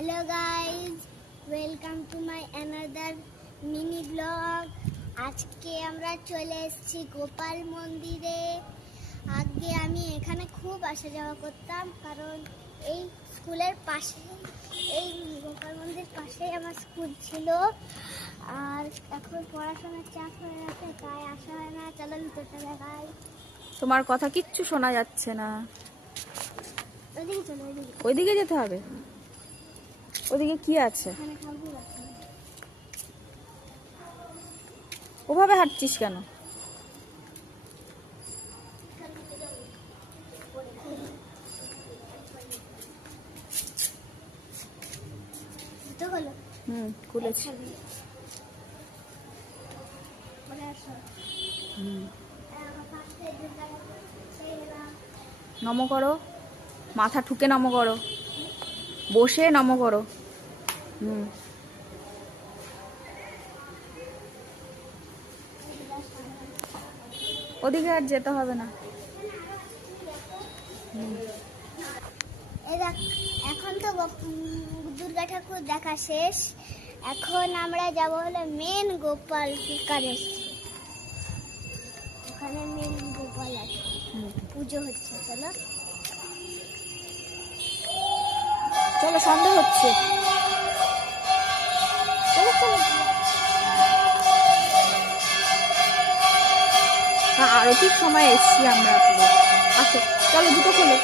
Hello guys, welcome to my another mini blog. आज के আমরা চলে এসেছি গোপাল মন্দিরে। আগে আমি এখানে খুব আসা যাওয়া করতাম, কারণ এই স্কুলের পাশে, এই গোপাল মন্দির পাশেই আমার স্কুল ছিল। আর এখন পড়াশোনার চাপ হয়ে গেছে, তাই আসা হয় না। চলো ভিতরটা দেখাই। তোমার কথা কিচ্ছু শোনা যাচ্ছে না। ওইদিকে চলো, ওইদিকে যেতে হবে। ওদিকে কি আছে? ওভাবে হাঁটছিস কেন? খুলেছি। নম করো, মাথা ঠুকে নম করো, বসে নম করো। ওদিকে আর যেতে হবে না। এখন তো দুর্গা ঠাকুর দেখা শেষ। এখন আমরা যাব হলো মেন গোপাল কারেস্ট। ওখানে মেন গোপাল আছে, পুজো হচ্ছে। চলো চলো, সন্ধ্যা হচ্ছে। আরতির সময় এসছি আমরা। আসো, চলো জুতো খোলো।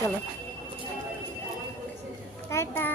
চলো, টাটা।